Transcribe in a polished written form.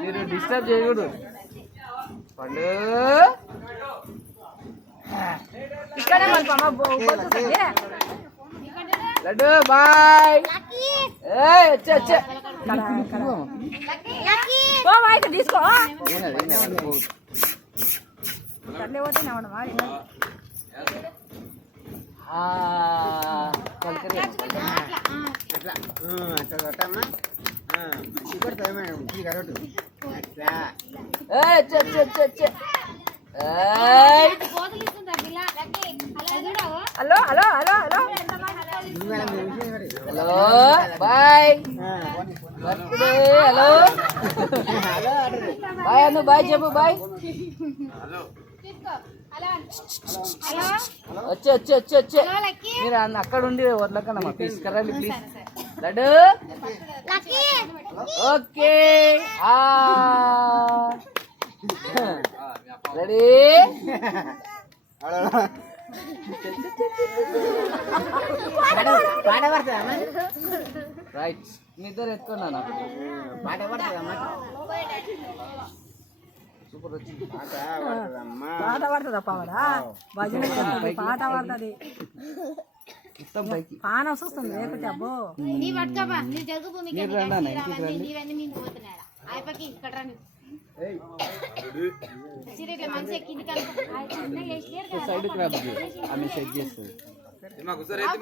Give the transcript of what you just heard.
మీరు డిస్టర్బ్ చేయకూడదు పండు ఇక్కడే లడ్డు బాయ్ తీసుకో hello hello hello hello hello bye birthday hello bye అను బాయ్ చెప్పు బాయ్ వచ్చే వచ్చే వచ్చే వచ్చే మీరు అక్కడ ఉండి వదలకమ్మా ప్లీజ్ కరండి ప్లీజ్ లడ్డు ఓకే రెడీ పాట పడుతుందమ్మా రైట్ మీ ఇద్దరు ఎత్తుకున్నా పాట పడుతుందమ్మా సూపర్ వచ్చింది పాట పడుతుందా పావడా భజన పాట పడుతుంది పాన వస్తుంది లేకపోతే అబ్బో సైడ్కి రా ఆమె సెట్ చేస్తుంది